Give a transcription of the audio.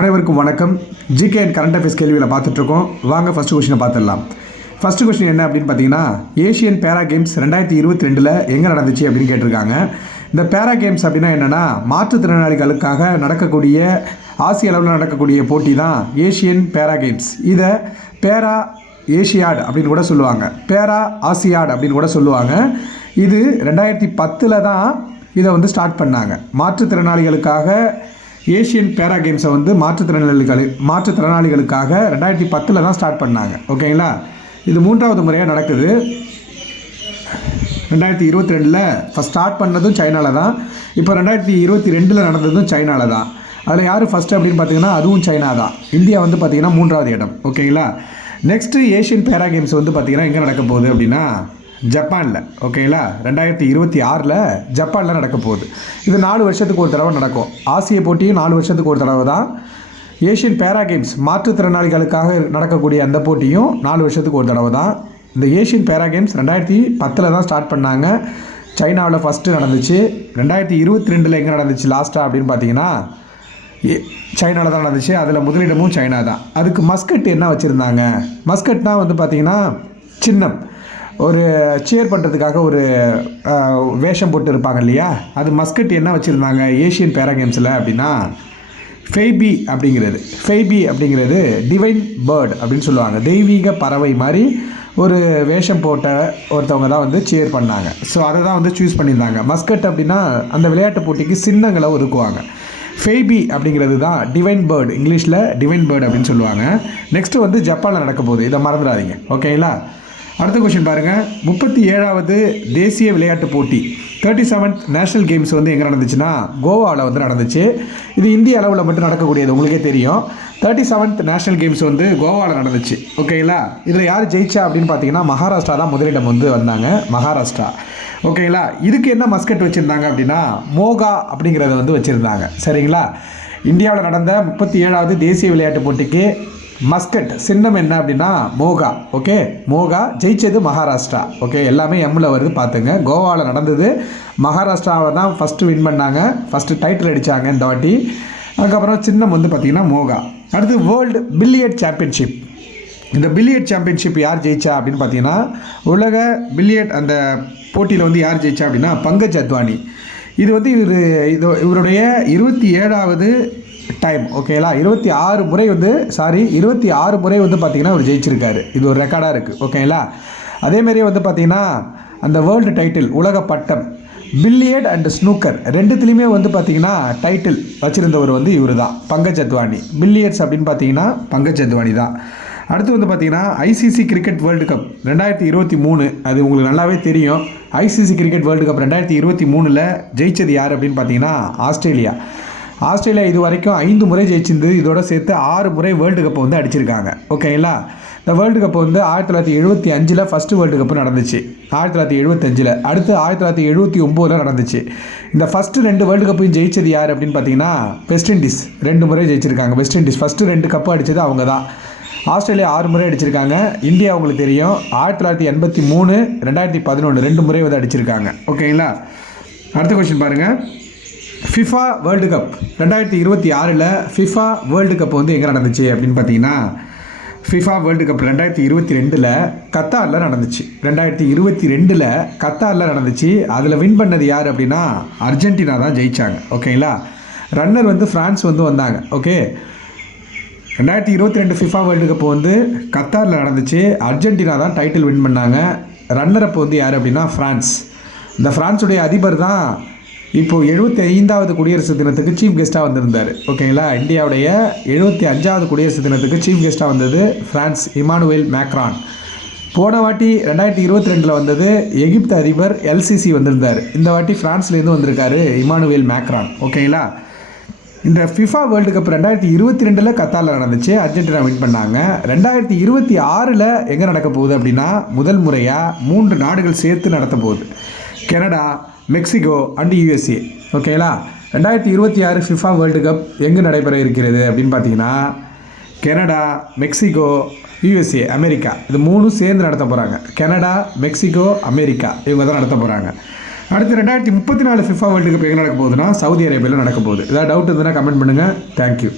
அனைவருக்கும் வணக்கம். GK and current affairs கேள்விகளை பார்த்துட்ருக்கோம். வாங்க ஃபஸ்ட்டு கொஸ்டினை பார்த்துடலாம். ஃபஸ்ட்டு கொஸ்டின் என்ன அப்படின்னு பார்த்தீங்கன்னா, ஏஷியன் பேரா கேம்ஸ் 2022 எங்கே நடந்துச்சு அப்படின்னு கேட்டிருக்காங்க. இந்த பேரா கேம்ஸ் அப்படின்னா என்னென்னா, மாற்றுத்திறனாளிகளுக்காக நடக்கக்கூடிய ஆசிய அளவில் நடக்கக்கூடிய போட்டி தான் ஏஷியன் பேரா கேம்ஸ். இதை பேரா ஏஷியாட் அப்படின்னு கூட சொல்லுவாங்க, பேரா ஆசியாட் அப்படின்னு கூட சொல்லுவாங்க. இது 2010 தான் இதை வந்து ஸ்டார்ட் பண்ணாங்க. மாற்றுத்திறனாளிகளுக்காக ஏஷியன் பேரா கேம்ஸை வந்து மாற்றுத்திறனாளிகளுக்காக 2010 தான் ஸ்டார்ட் பண்ணாங்க. ஓகேங்களா, இது 3வது முறையாக நடக்குது. 2022 ஃபஸ்ட் ஸ்டார்ட் பண்ணதும் சைனாவில் தான். இப்போ 2022 நடந்ததும் சைனாவில் தான். அதில் யார் ஃபஸ்ட்டு அப்படின்னு பார்த்தீங்கன்னா அதுவும் சைனா தான். இந்தியா வந்து பார்த்திங்கன்னா 3வது இடம். ஓகேங்களா, நெக்ஸ்ட்டு ஏஷியன் பேரா கேம்ஸ் வந்து பார்த்திங்கன்னா எங்கே நடக்க போகுது அப்படின்னா ஜப்பானில். ஓகேங்களா, 2026 ஜப்பானில் நடக்க போகுது. இது 4 வருஷத்துக்கு ஒரு தடவை நடக்கும். ஆசிய போட்டியும் 4 வருஷத்துக்கு ஒரு தடவை தான். ஏஷியன் பேரா கேம்ஸ் மாற்றுத்திறனாளிகளுக்காக நடக்கக்கூடிய அந்த போட்டியும் 4 வருஷத்துக்கு ஒரு தடவை தான். இந்த ஏஷியன் பேரா கேம்ஸ் 2010 தான் ஸ்டார்ட் பண்ணாங்க. சைனாவில் ஃபஸ்ட்டு நடந்துச்சு. 2022 எங்கே நடந்துச்சு லாஸ்ட்டாக அப்படின்னு பார்த்தீங்கன்னா சைனாவில் தான் நடந்துச்சு. அதில் முதலிடமும் சைனா தான். அதுக்கு மஸ்கட் என்ன வச்சுருந்தாங்க? மஸ்கட்னால் வந்து பார்த்திங்கன்னா சின்னம், ஒரு சேர் பண்ணுறதுக்காக ஒரு வேஷம் போட்டு இருப்பாங்க இல்லையா, அது மஸ்கட் என்ன வச்சுருந்தாங்க ஏஷியன் பேரா கேம்ஸில் அப்படின்னா ஃபெய்பி அப்படிங்கிறது டிவைன் பேர்ட் அப்படின்னு சொல்லுவாங்க. தெய்வீக பறவை மாதிரி ஒரு வேஷம் போட்ட ஒருத்தவங்க தான் வந்து சேர் பண்ணாங்க. ஸோ அதை தான் வந்து சூஸ் பண்ணியிருந்தாங்க. மஸ்கட் அப்படின்னா அந்த விளையாட்டு போட்டிக்கு சின்னங்களை ஒதுக்குவாங்க. ஃபெய்பி அப்படிங்கிறது தான் டிவைன் பேர்ட், இங்கிலீஷில் டிவைன் பேர்ட் அப்படின்னு சொல்லுவாங்க. நெக்ஸ்ட்டு வந்து ஜப்பானில் நடக்க போகுது, இதை மறந்துடாதீங்க. ஓகேங்களா, அடுத்த கொஸ்டின் பாருங்கள். 37வது தேசிய விளையாட்டு போட்டி 37th நேஷ்னல் கேம்ஸ் வந்து எங்கே நடந்துச்சுன்னா கோவாவில் வந்து நடந்துச்சு. இது இந்திய அளவில் மட்டும் நடக்கக்கூடியது, உங்களுக்கே தெரியும். 37th நேஷ்னல் கேம்ஸ் வந்து கோவாவில் நடந்துச்சு. ஓகேங்களா, இதில் யார் ஜெயிச்சா அப்படின்னு பார்த்தீங்கன்னா மகாராஷ்டிரா தான் முதலிடம் வந்து வந்தாங்க, மகாராஷ்டிரா. ஓகேங்களா, இதுக்கு என்ன மஸ்கட் வச்சுருந்தாங்க அப்படின்னா மோகா அப்படிங்கிறத வந்து வச்சுருந்தாங்க. சரிங்களா, இந்தியாவில் நடந்த 37வது தேசிய விளையாட்டு போட்டிக்கு மஸ்கட் சின்னம் என்ன அப்படின்னா மோகா. ஓகே, மோகா. ஜெயிச்சது மகாராஷ்டிரா. ஓகே, எல்லாமே எம்மில் வருது பார்த்துங்க. கோவாவில் நடந்தது, மகாராஷ்டிராவை தான் ஃபஸ்ட்டு வின் பண்ணாங்க, ஃபஸ்ட்டு டைட்டில் அடித்தாங்க இந்த வாட்டி. அதுக்கப்புறம் சின்னம் வந்து பார்த்திங்கன்னா மோகா. அடுத்து வேர்ல்டு பில்லியர்ட் சாம்பியன்ஷிப். இந்த பில்லியர்ட் சாம்பியன்ஷிப் யார் ஜெயிச்சா அப்படின்னு பார்த்தீங்கன்னா உலக பில்லியர்ட் அந்த போட்டியில் வந்து யார் ஜெயிச்சா அப்படின்னா பங்கஜ் அத்வானி. இது வந்து இவருடைய 27வது டைம். ஓகேங்களா, 26 முறை வந்து பார்த்திங்கன்னா அவர் ஜெயிச்சிருக்காரு. இது ஒரு ரெக்கார்டாக இருக்குது. ஓகேங்களா, அதேமாரியே வந்து பார்த்திங்கன்னா அந்த வேர்ல்டு டைட்டில் உலக பட்டம் பில்லியர்ட் அண்ட் ஸ்னூக்கர் ரெண்டுத்துலேயுமே வந்து பார்த்திங்கன்னா டைட்டில் வச்சுருந்தவர் வந்து இவர் தான், பங்கஜ் அத்வானி. பில்லியர்ட்ஸ் அப்படின்னு பார்த்தீங்கன்னா பங்கஜ் அத்வானி தான். அடுத்து வந்து பார்த்திங்கன்னா ஐசிசி கிரிக்கெட் வேர்ல்டு கப் 2023, அது உங்களுக்கு நல்லாவே தெரியும். ஐசிசி கிரிக்கெட் வேர்ல்டு கப் 2023 ஜெயிச்சது யார் அப்படின்னு பார்த்தீங்கன்னா ஆஸ்திரேலியா இது வரைக்கும் 5 முறை ஜெயிச்சிருந்தது. இதோட சேர்த்து 6 முறை வேர்ல்டு கப்பை வந்து அடிச்சிருக்காங்க. ஓகேங்களா, இந்த வேர்ல்டு கப் வந்து 1975 ஃபஸ்ட்டு வேர்ல்டு கப்பு நடந்துச்சு. 1975 அடுத்து 1979 நடந்துச்சு. இந்த ஃபஸ்ட்டு 2 வேர்ல்டு கப்பையும் ஜெயிச்சது யார் அப்படின்னு பார்த்தீங்கன்னா வெஸ்ட் இண்டீஸ் 2 முறை ஜெயிச்சிருக்காங்க. வெஸ்ட் இண்டீஸ் ஃபஸ்ட்டு 2 கப்பு அடித்தது அவங்க தான். ஆஸ்திரேலியா 6 முறை அடிச்சிருக்காங்க. இந்தியா உங்களுக்கு தெரியும் 1983, 2011 2 முறை வந்து அடிச்சிருக்காங்க. ஓகேங்களா, அடுத்த கொஸ்டின் பாருங்கள். FIFA world cup 2026 FIFA world cup வந்து எங்கே நடந்துச்சு அப்படின்னு பார்த்தீங்கன்னா ஃபிஃபா வேர்ல்டு கப் 2022 கத்தாரில் நடந்துச்சு. 2022 கத்தாரில் நடந்துச்சு. அதில் வின் பண்ணது யார் அப்படின்னா அர்ஜென்டினா தான் ஜெயித்தாங்க. ஓகேங்களா, ரன்னர் வந்து ஃப்ரான்ஸ் வந்து வந்தாங்க. ஓகே, 2022 ஃபிஃபா வேர்ல்டு கப் வந்து கத்தாரில் நடந்துச்சு. அர்ஜென்டினா தான் டைட்டில் வின் பண்ணாங்க. ரன்னர் அப்போ வந்து யார் அப்படின்னா ஃப்ரான்ஸ். இந்த ஃப்ரான்ஸுடைய அதிபர் தான் இப்போது 75வது குடியரசு தினத்துக்கு சீஃப் கெஸ்ட்டாக வந்திருந்தார். ஓகேங்களா, இந்தியாவுடைய 75வது குடியரசு தினத்துக்கு சீஃப் கெஸ்ட்டாக வந்தது ஃப்ரான்ஸ் இமானுவேல் மேக்ரான். போன வாட்டி 2022 வந்தது எகிப்து அதிபர் எல்சிசி வந்திருந்தார். இந்த வாட்டி ஃப்ரான்ஸ்லேருந்து வந்திருக்காரு இமானுவேல் மேக்ரான். ஓகேங்களா, இந்த ஃபிஃபா வேர்ல்டு கப் 2022 கத்தாரில் நடந்துச்சு. அர்ஜென்டினா வின் பண்ணாங்க. 2026 எங்கே நடக்க போகுது அப்படின்னா முதல் முறையாக 3 நாடுகள் சேர்த்து நடத்த போகுது, கனடா, மெக்சிகோ அண்ட் யூஎஸ்ஏ. ஓகேங்களா, 2026 ஃபிஃபா வேர்ல்டு கப் எங்கே நடைபெற இருக்கிறது அப்படின்னு பார்த்தீங்கன்னா கனடா, மெக்சிகோ, யூஎஸ்ஏ, அமெரிக்கா, இது 3 சேர்ந்து நடத்த போகிறாங்க. கனடா, மெக்சிகோ, அமெரிக்கா இவங்க தான் நடத்த போகிறாங்க. அடுத்து 2034 ஃபிஃபா வேர்ல்டு கப் எங்கே நடக்க போகுதுன்னா சவுதி அரேபியாவில் நடக்க போகுது. ஏதாவது டவுட் இருந்ததுன்னா கமெண்ட் பண்ணுங்கள். தேங்க்யூ.